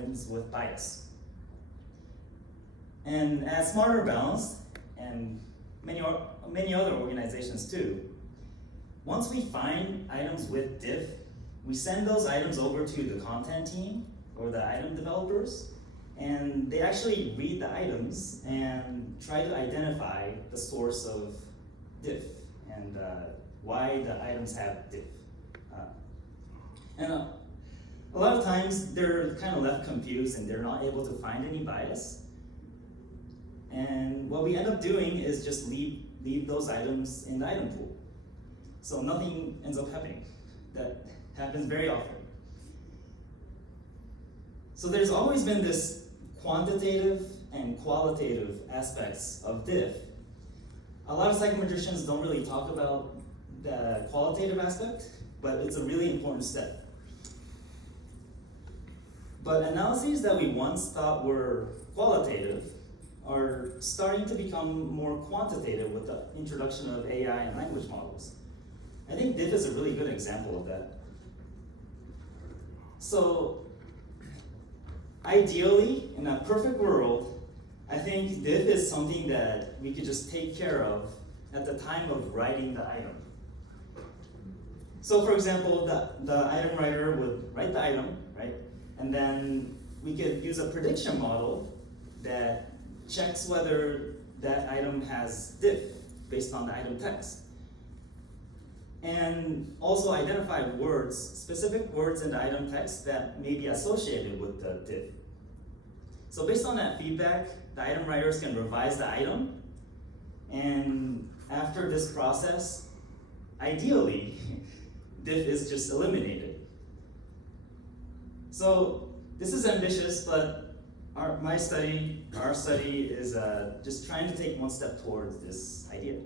items with bias. And at Smarter Balanced, and many other organizations too, once we find items with diff, we send those items over to the content team or the item developers, and they actually read the items and try to identify the source of diff and why the items have diff. And a lot of times they're kind of left confused and they're not able to find any bias. And what we end up doing is just leave those items in the item pool. So nothing ends up happening. That happens very often. So there's always been this quantitative and qualitative aspects of diff. A lot of psychometricians don't really talk about the qualitative aspect, but it's a really important step. But analyses that we once thought were qualitative are starting to become more quantitative with the introduction of AI and language models. I think DIF is a really good example of that. So, ideally, in a perfect world, I think DIF is something that we could just take care of at the time of writing the item. So for example, the item writer would write the item, right? And then we could use a prediction model that checks whether that item has diff based on the item text. And also identify words, specific words in the item text that may be associated with the diff. So based on that feedback, the item writers can revise the item. And after this process, ideally, diff is just eliminated. So this is ambitious, but our study is just trying to take one step towards this idea.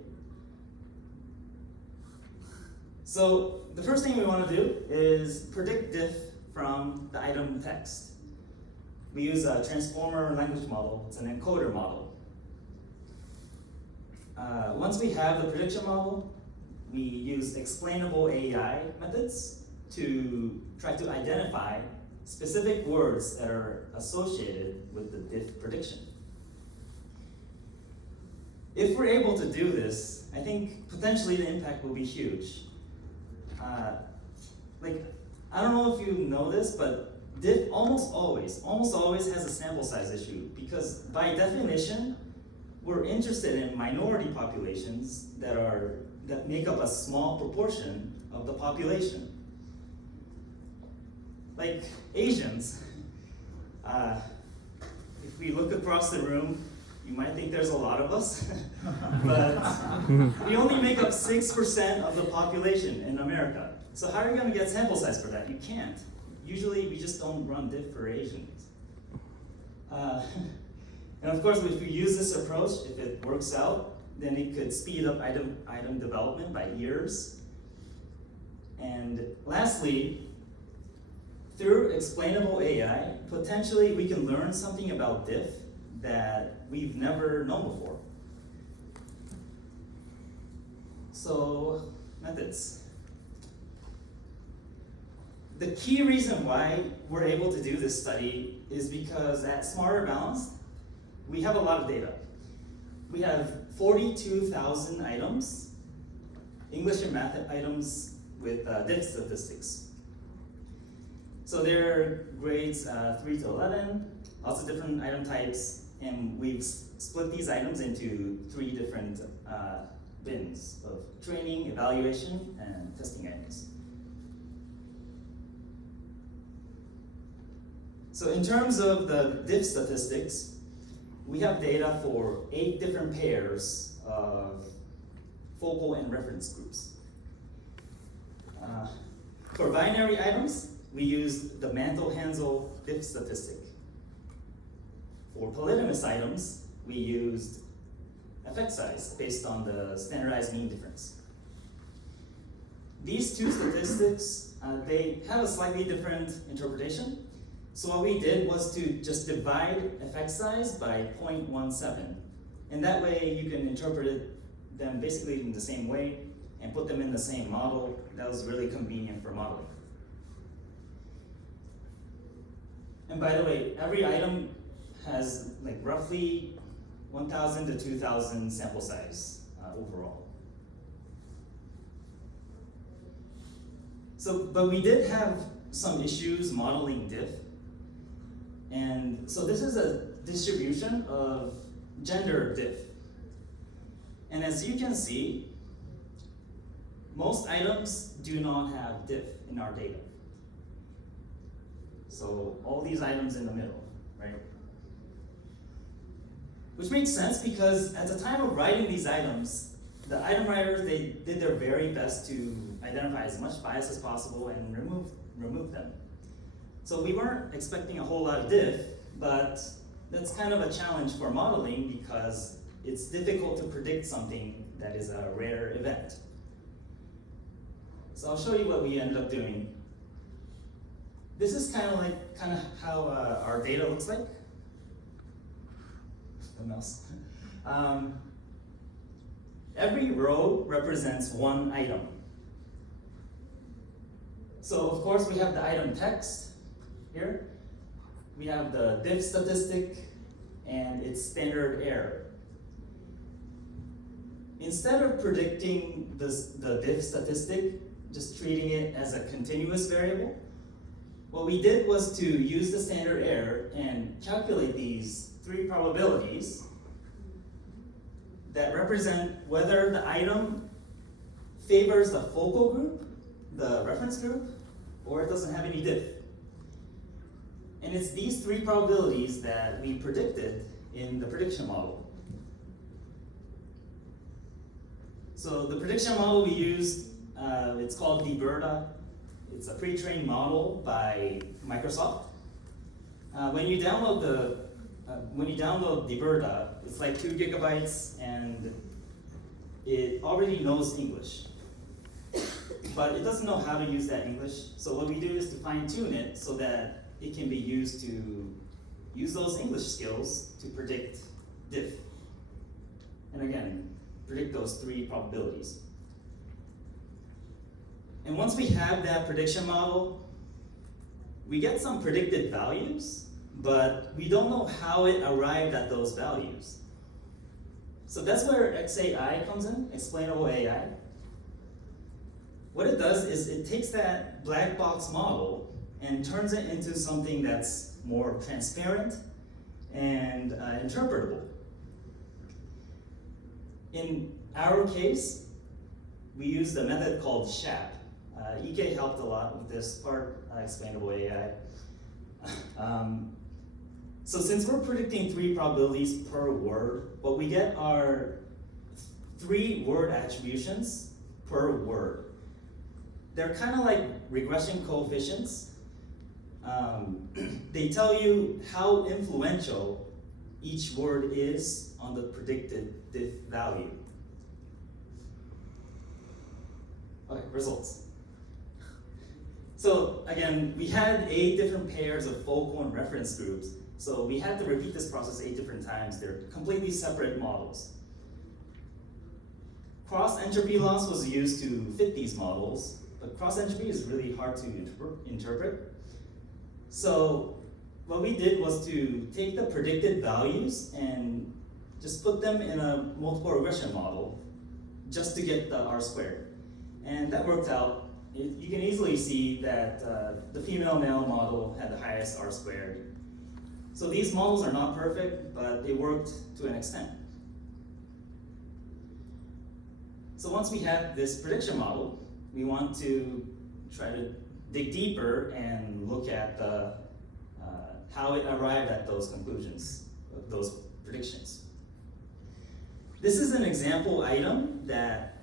So the first thing we want to do is predict diff from the item text. We use a transformer language model. It's an encoder model. Once we have the prediction model, we use explainable AI methods to try to identify specific words that are associated with the diff prediction. If we're able to do this, I think potentially the impact will be huge. I don't know if you know this, but diff almost always has a sample size issue, because by definition, we're interested in minority populations that make up a small proportion of the population. Like Asians, if we look across the room, you might think there's a lot of us, but we only make up 6% of the population in America. So how are you going to get sample size for that? You can't. Usually we just don't run diff for Asians. And of course, if we use this approach, if it works out, then it could speed up item development by years. And lastly, through explainable AI, potentially we can learn something about diff that we've never known before. So, methods. The key reason why we're able to do this study is because at Smarter Balanced, we have a lot of data. We have 42,000 items, English and math items with diff statistics. So there are grades 3 to 11, lots of different item types, and we've split these items into 3 different bins of training, evaluation, and testing items. So in terms of the diff statistics, we have data for 8 different pairs of focal and reference groups. For binary items, we used the Mantel-Hansel diff statistic. For polynomous items, we used effect size based on the standardized mean difference. These 2 statistics, they have a slightly different interpretation. So what we did was to just divide effect size by 0.17. And that way you can interpret them basically in the same way and put them in the same model. That was really convenient for modeling. And by the way, every item has like roughly 1,000 to 2,000 sample size overall. So, but we did have some issues modeling diff. And so this is a distribution of gender diff. And as you can see, most items do not have diff in our data. So all these items in the middle, right? Which makes sense because at the time of writing these items, the item writers, they did their very best to identify as much bias as possible and remove them. So we weren't expecting a whole lot of diff, but that's kind of a challenge for modeling because it's difficult to predict something that is a rare event. So I'll show you what we ended up doing. This is kind of how our data looks like. The mouse. Every row represents one item. So of course we have the item text here. We have the diff statistic and its standard error. Instead of predicting the diff statistic, just treating it as a continuous variable, what we did was to use the standard error and calculate these three probabilities that represent whether the item favors the focal group, the reference group, or it doesn't have any diff. And it's these three probabilities that we predicted in the prediction model. So the prediction model we used, it's called DBERTA. It's a pre-trained model by Microsoft. When you download DBERTA, it's like 2 gigabytes and it already knows English. But it doesn't know how to use that English. So what we do is to fine tune it so that it can be used to use those English skills to predict diff. And again, predict those three probabilities. And once we have that prediction model, we get some predicted values, but we don't know how it arrived at those values. So that's where XAI comes in, explainable AI. What it does is it takes that black box model and turns it into something that's more transparent and interpretable. In our case, we used a method called SHAP. EK helped a lot with this part, explainable AI. So since we're predicting 3 probabilities per word, what we get are 3 word attributions per word. They're kind of like regression coefficients. They tell you how influential each word is on the predicted diff value. Okay, results. So again, we had 8 different pairs of focal and reference groups. So we had to repeat this process 8 different times. They're completely separate models. Cross entropy loss was used to fit these models, but cross entropy is really hard to interpret. So what we did was to take the predicted values and just put them in a multiple regression model just to get the R squared. And that worked out. You can easily see that the female-male model had the highest R squared. So these models are not perfect, but they worked to an extent. So once we have this prediction model, we want to try to dig deeper and look at how it arrived at those conclusions, those predictions. This is an example item that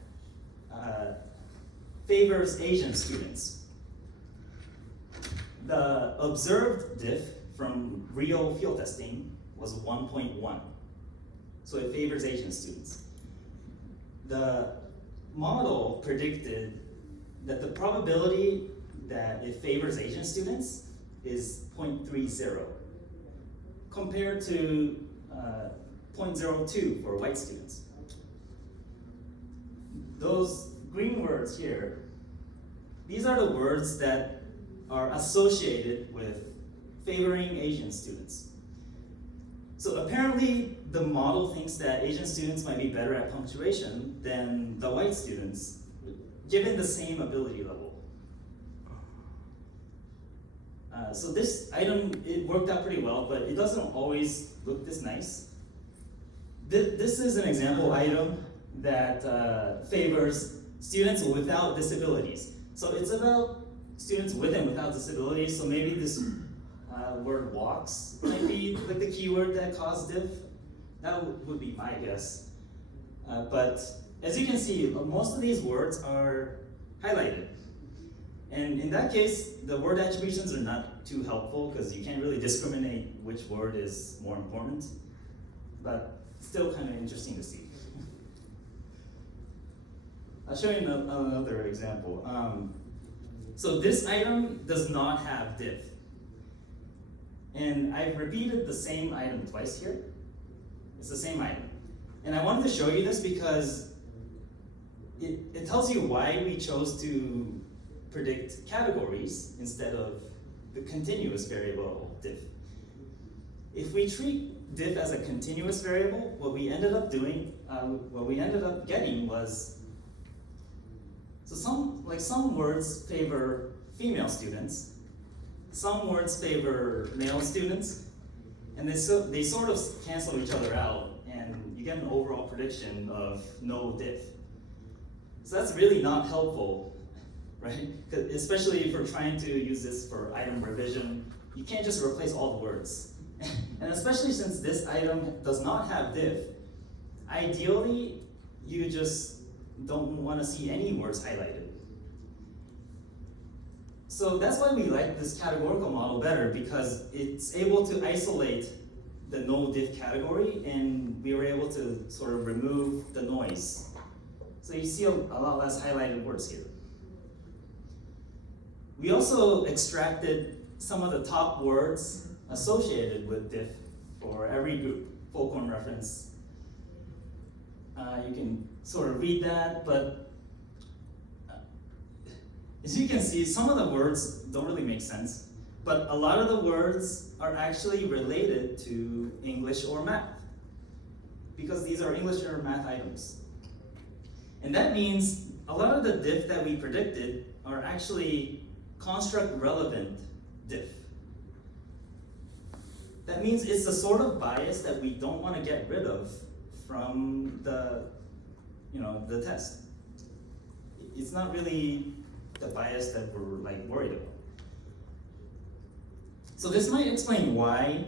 favors Asian students. The observed diff from real field testing was 1.1. So it favors Asian students. The model predicted that the probability that it favors Asian students is 0.30 compared to 0.02 for white students. Those green words here, these are the words that are associated with favoring Asian students. So apparently the model thinks that Asian students might be better at punctuation than the white students, given the same ability level. So this item, it worked out pretty well, but it doesn't always look this nice. This is an example item that favors students without disabilities. So it's about students with and without disabilities, so maybe this word walks might be like the keyword that caused diff. That would be my guess. But as you can see, most of these words are highlighted. And in that case, the word attributions are not too helpful because you can't really discriminate which word is more important, but still kind of interesting to see. I'll show you another example. So this item does not have diff. And I've repeated the same item twice here. It's the same item. And I wanted to show you this because it tells you why we chose to predict categories instead of the continuous variable diff. If we treat diff as a continuous variable, what we ended up getting was, so some words favor female students, some words favor male students, and they sort of cancel each other out, and you get an overall prediction of no diff. So that's really not helpful, right? Especially if we're trying to use this for item revision, you can't just replace all the words. And especially since this item does not have diff, ideally, you just don't want to see any words highlighted. So that's why we like this categorical model better, because it's able to isolate the no diff category, and we were able to sort of remove the noise. So you see a lot less highlighted words here. We also extracted some of the top words associated with diff for every group, Fulcrum reference. You can sort of read that, but as you can see, some of the words don't really make sense, but a lot of the words are actually related to English or math, because these are English or math items. And that means a lot of the diff that we predicted are actually construct relevant diff. That means it's the sort of bias that we don't want to get rid of from the test. It's not really the bias that we're worried about. So this might explain why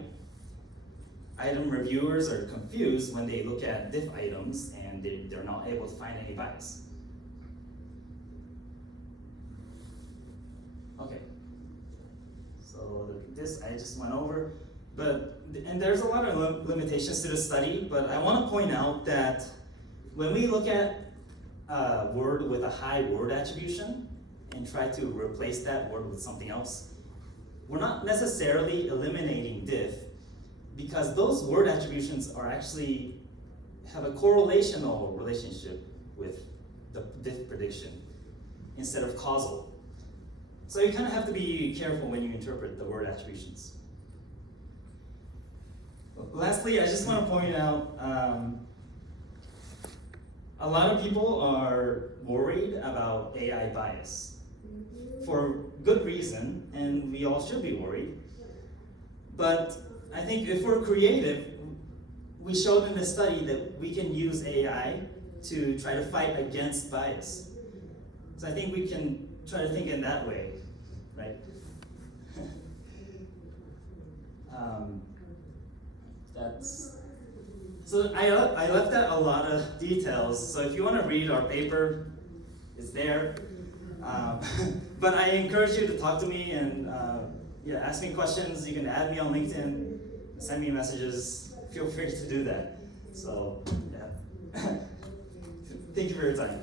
item reviewers are confused when they look at diff items and they're not able to find any bias. Okay, so this I just went over, and there's a lot of limitations to the study, but I want to point out that when we look at a word with a high word attribution and try to replace that word with something else, we're not necessarily eliminating diff, because those word attributions are actually have a correlational relationship with the diff prediction instead of causal. So you kind of have to be careful when you interpret the word attributions. Lastly, I just want to point out a lot of people are worried about AI bias for good reason, and we all should be worried. But I think if we're creative, we showed in this study that we can use AI to try to fight against bias. So I think we can try to think in that way, right? So I left out a lot of details, so if you want to read our paper, it's there. But I encourage you to talk to me and ask me questions. You can add me on LinkedIn, send me messages. Feel free to do that. So, yeah. Thank you for your time.